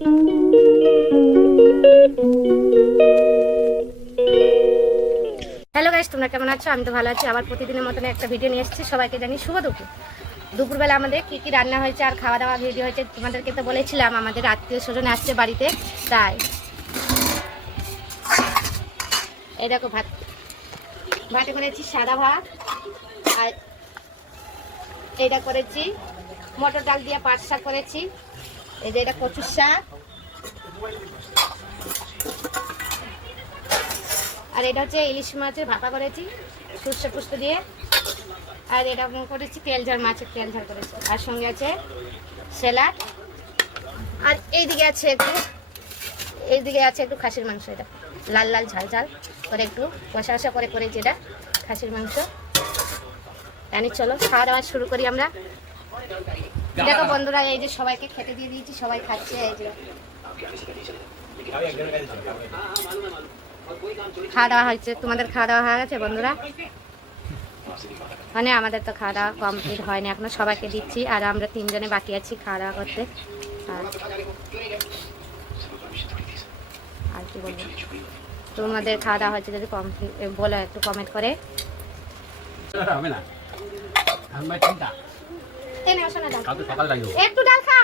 Hello guys, তোমরা কেমন আছো? আমি তো ভালো আছি। আবার প্রতিদিনের মতন একটা ভিডিও নিয়ে এসেছি। সবাইকে জানি শুভ দুপুর। দুপুরবেলা আমাদের কী কী রান্না হয়েছে আর খাওয়া দাওয়া ভিডিও হয়েছে তোমাদেরকে তো বলেছিলাম। আমাদের আত্মীয় স্বজন আসছে বাড়িতে, তাই এই দেখো ভাতে করেছি সাদা ভাত, আর এইটা করেছি মটর ডাল দিয়ে পাট শাক করেছি। এই যে এটা কচুর শাক, আর এটা হচ্ছে ইলিশ মাছের ভাপা করেছি সর্ষে পোস্ত দিয়ে, আর এটা করেছি তেল ঝাল, মাছের তেল ঝাল করেছি, আর সঙ্গে আছে স্যালাড, আর এইদিকে আছে একটু খাসির মাংস। এটা লাল লাল ঝাল ঝাল করে একটু কষা কষা করে করেছি এটা খাসির মাংস। জানি চলো খাওয়া দাওয়া শুরু করি আমরা। দেখো বন্ধুরা, এই যে সবাইকে খেতে দিয়ে দিয়েছি, সবাই খাচ্ছে। এই যে খাওয়া দাওয়া হয়েছে। তোমাদের খাওয়া দাওয়া হয়ে গেছে বন্ধুরা? মানে আমাদের তো খাওয়া দাওয়া কমপ্লিট হয়নি এখনো, সবাইকে দিচ্ছি, আর আমরা তিনজনে বাকি আছি খাওয়া দাওয়া করতে। আর কি বলবো, তোমাদের খাওয়া দাওয়া হয়েছে যদি কমপ্লিট বলো, একটু কমেন্ট করে। একটু ডাল খা,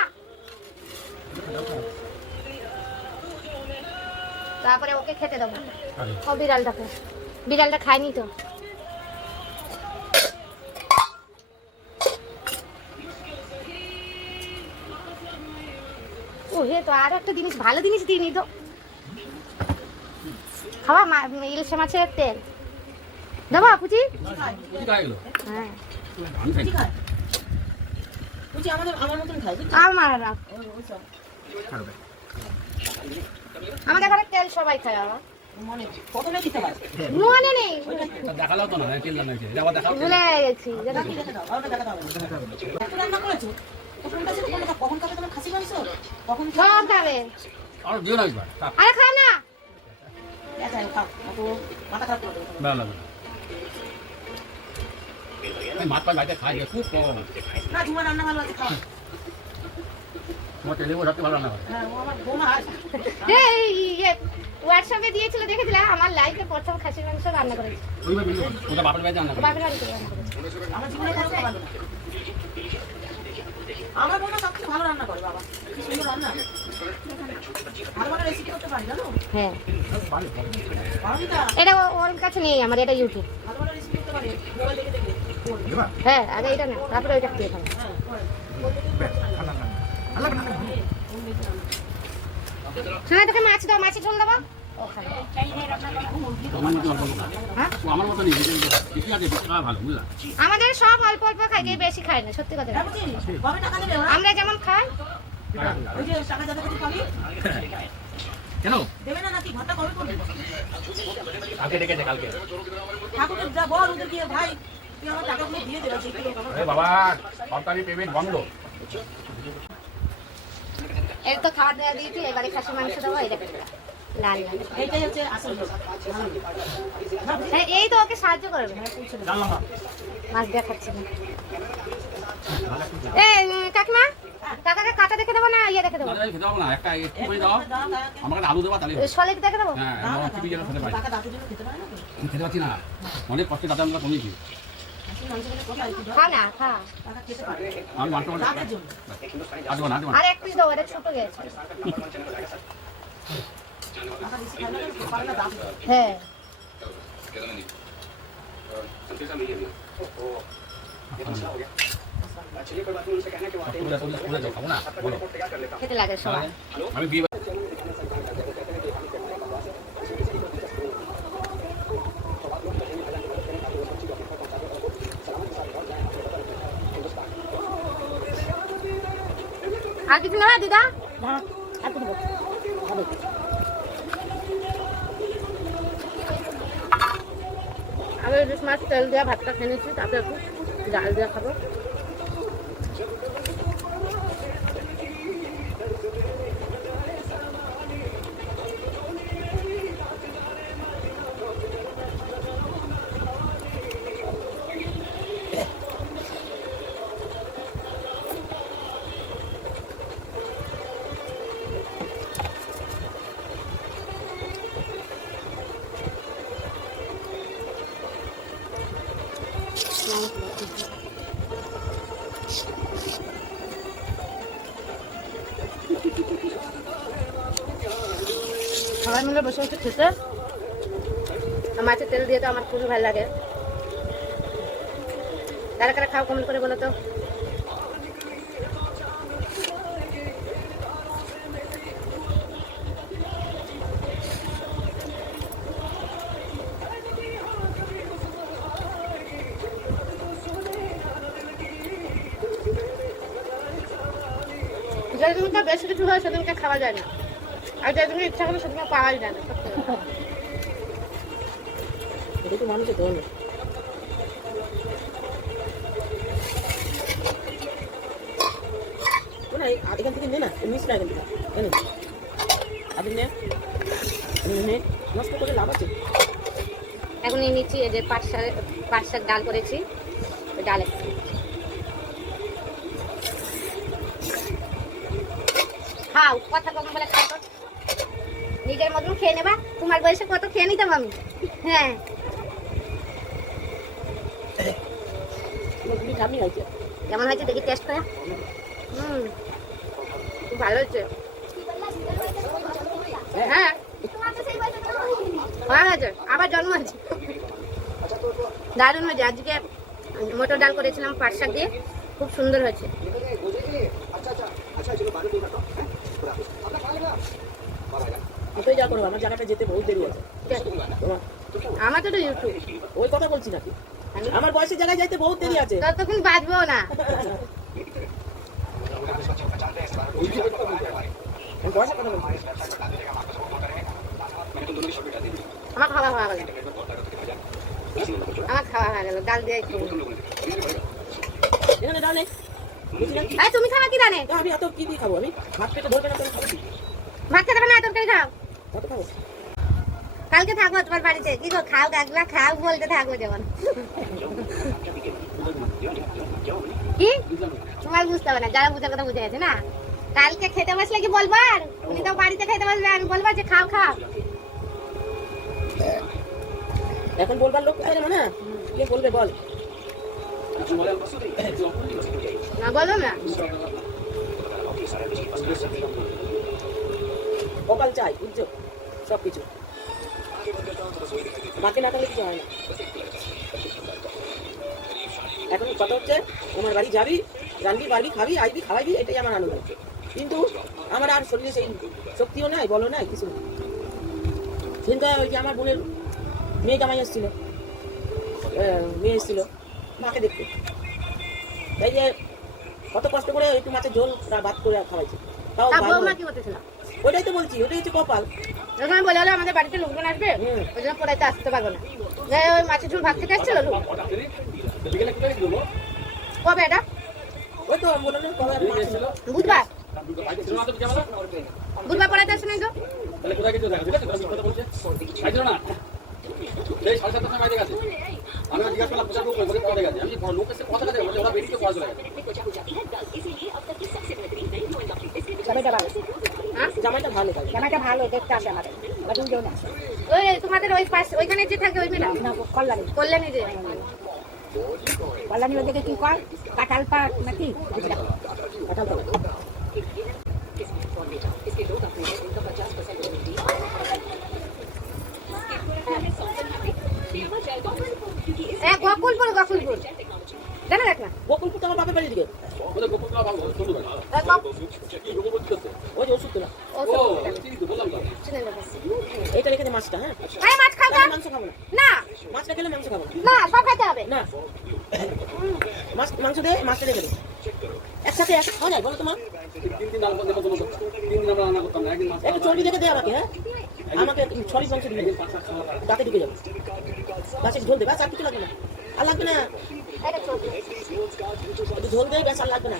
তারপরে ওকে খেতে দেবো। ও বিড়ালটা খায়নি তো। ও হে, তো আর একটা জিনিস, ভালো জিনিস দিইনি তো। খাওয়া ইলিশ মাছের তেল দেবো পুচি। হ্যাঁ আমাদের ঘরে তেল সবাই খায়। মনে নেই, ভুলে গেছি। আরে খাও না, খুব কম রান্না ভালো আছে। হোয়াটসঅ্যাপে দিয়েছিল, দেখেছিলাম। আমার লাইফে প্রথম খাসির মাংস রান্না করেছি। আমার বোন সবচেয়ে ভালো রান্না করে বাবা, কি সুন্দর রান্না। ভালো ভালো রেসিপি করতে পারি জানো? হ্যাঁ, এটা ওর কাছে নেই আমার, এটা ইউটিউব। ভালো ভালো রেসিপি করতে পারি মোবাইল দেখে দেখে। হ্যাঁ, আগে এটা না, তারপরে ওইটা খেয়ে খাবো। শোনা, তোকে মাছ দাও, মাছের ঝোল দেবো। আমাদের সব অল্প অল্প খাই, কেউ বেশি খায় না, সত্যি কথা। আমরা যেমন খাই। কেন দেবে না নাকি? ভাতটা কবে করবে? কালকে ডেকেছে, কালকে ঠাকুরের যা বল ওদের কি ভাই, তুই আমার টাকাগুলো দিয়ে দে। আরে বাবা, সরকারি পেমেন্ট বন্ধ। এর তো খাওয়া দেওয়া দিয়েছি, এবারে খাসি মাংস দেবো। এই দেখো লাল লাল, এইটাই হচ্ছে আসল। এই তো ওকে সাহায্য করবে, মাছ দেখাচ্ছে না। এই কাকিমা, কাকাকে কাটা দেখে দেবো না ইয়ে দেখে দেবো? সলিড দেখে দেবো। খেতে পারছি না, অনেক কষ্টে দাদা আমরা কমিয়েছি। খা না, খা। আর এক পিস দেবো, এটা ছোট গেছে। হ্যাঁ, খেতে লাগে সবাই। আর কিছু না দিদা? আমি ইলিশ মাছ তেল দেওয়া ভাতটা খেয়ে নিচ্ছি, তারপরে একটু ডাল দিয়ে খাবো। সবাই মিলে বসে বসে খেতে মাছের তেল দিয়ে তো আমার খুবই ভালো লাগে। কারা কারা খাও কমেন্ট করে বলো তো। যেদিনকে বেশি কিছু হয় সেদিনকে খাওয়া যায় না, আর যেদিনকে ইচ্ছা করে সেদিনকে পাওয়াই যায় না। এটা তো মানুষের ধর্ম। এখান থেকে নে না, মিস না এখান থেকে কেন আপনি নে নষ্ট করে লাভ আছে। এখন নিয়ে নিচ্ছি এই যে পাঁচ শাক ডাল করেছি, ডাল একটু খাও, কথা কম বলে খাও তো। নিজের মতন খেয়ে নেবা, তোমার বয়সে কত খেয়ে নিতাম আমি। হ্যাঁ কেমন হয়েছে দেখি টেস্ট করে। খুব ভালো হয়েছে। হ্যাঁ হয়ে গেছে, আবার জন্ম হয়েছে। দারুণ হয়েছে। আজকে মটর ডাল করেছিলাম পাট শাক দিয়ে, খুব সুন্দর হয়েছে। যা করবো আমার জায়গাটা যেতে বহুত দেরি আছে। আমার তো ইউটিউব ওই কথা বলছি নাকি, আমার বয়সের জায়গায় যাইতে বহুত দেরি আছে। ততক্ষণ বাঁচবো না। আমার খাওয়া হয়ে গেল, আমার খাওয়া হয়ে গেল। ডাল দিয়ে এখানে ডাল নেই। তুমি খাওয়া কি জানে? আমি এত কি দিয়ে খাবো? আমি ভাত পেটে ধরবে না, খাবো কি? ভাত খেতে হবে না, তরকারি খাও। কত খাবো? কালকে থাকবো তোমার বাড়িতে। কি গো খাও কাকলা খাও বলতে থাকবো যেমন। কি তোমার বুঝতে হবে না, যারা বুঝার কথা বুঝে গেছে না। কালকে খেতে বসলে কি বলবো? আর উনি তো বাড়িতে খেতে বসবে, আমি বলবো যে খাও খাও। এখন বলবার লোক কোথায় না, কে বলবে বল? না বলো না। কপাল চাই, বুঝছো? সবকিছু মাকে না করলে কিছু হয় না। এখন কথা হচ্ছে তোমার বাড়ি যাবি, রান্বি পারবি, খাবি, আইবি, খাওয়াইবি, এটাই আমার আনন্দ। কিন্তু আমার আর শরীরে সেই শক্তিও নাই, বলো নাই কিছু। সেদিনটা ওই যে আমার বোনের মেয়ে জামাই এসেছিল, মেয়ে এসেছিল মাকে দেখতে, তাই যে কত কষ্ট করে একটু মাছের ঝোল ভাত করে খাওয়াইছে। তাও ওইটাই তো বলছি, ওটাই হচ্ছে কপাল। যখন বলে হলো আমাদের বাড়িতে লোকজন আসবে, ওই জন্য পড়াইতে আসতে পারবো না। ওই মাছের ঝোল ভাত থেকে আসছিল কবে? এটা ওই তো বললাম বুধবার, বুধবার পড়াইতে আসছে না তো। জামাইটা ভালো, জামাইটা ভালো দেখতে আসে আমাদের। ওই তোমাদের ওই পাশে ওইখানে যে থাকে ওই মেয়েটা কল্যাণী, কল্যাণী যে কল্যাণী ওদিকে কি কর কাঁঠাল পাক নাকি কাঁঠাল পাক। গোকুলপুর, গোকুলপুর জানা দেখ না। গোকুলপুর তো আমার বাপের বাড়ি দিকে। ওই যে ওষুধ তোলা এইটা রেখে দে মাছটা। হ্যাঁ মাছ খাবো, মাংস খাবো না। মাছটা খেলে মাংস খাবো না, সব খেতে হবে না। মাংস দে, মাছটা রেখে দে। একসাথে এক খাওয়া যায় বলো তোমার? 3 দিন আমরা রান্না করতাম না, একদিন মাছ একটু চর্বি রেখে দে আমাকে। হ্যাঁ আমাকে সরি মাংস দিবি, দাঁতে ঢুকে যাবে। মাছের ঝোল দে, ব্যাস আর কিছু লাগবে না। আর লাগবে না, একটু ঝোল দে, ব্যাস আর লাগবে না।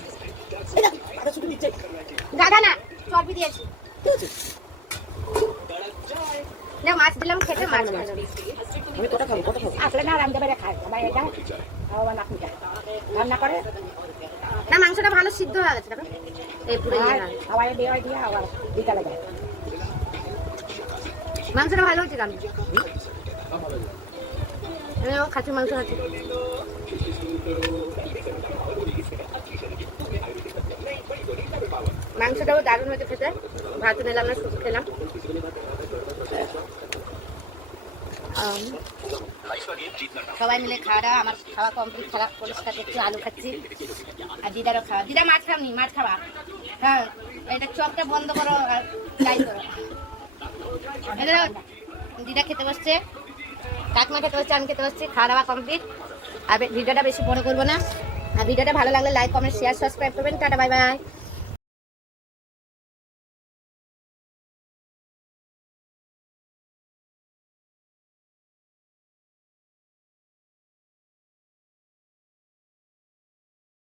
এই দেখ আদা শুধু দিচ্ছে দাদা, না চর্বি দিয়েছি। ঠিক আছে না মাছ দিলাম খেতে, মাছ আমি কটা খাবো, কটা খাবো? আসলে না রান্না করে খায় সবাই, এটা রান্না করে না। মাংসটা ভালো সিদ্ধ হয়ে গেছে দেখো। এই পুরো ইয়ে না। হাওয়ায় দিয়ে আবার বিকালে যায়। মাংসটা ভালো হচ্ছে দাম। খাসির মাংস আছে। মাংসটাও দারুণ হয়েছে খেতে। ভাত নিলাম না, শুধু খেলাম। সবাই মিলে খাওয়া দাওয়া, আমার খাওয়া কমপ্লিট, খাওয়া পরিষ্কার একটু আলু খাচ্ছি আর দিদারও খাওয়া। দিদা মাছ খাওনি, মাছ খাওয়া। হ্যাঁ, এটা চপটা বন্ধ করো আর যাই করো। দিদা খেতে বসছে, কাকিমা খেতে বসছে, আমি খেতে বসছি। খাওয়া দাওয়া কমপ্লিট। আর ভিডিওটা বেশি বড় করবো না। আর ভিডিওটা ভালো লাগলে লাইক, কমেন্ট, শেয়ার, সাবস্ক্রাইব করবেন। Tata, bye bye.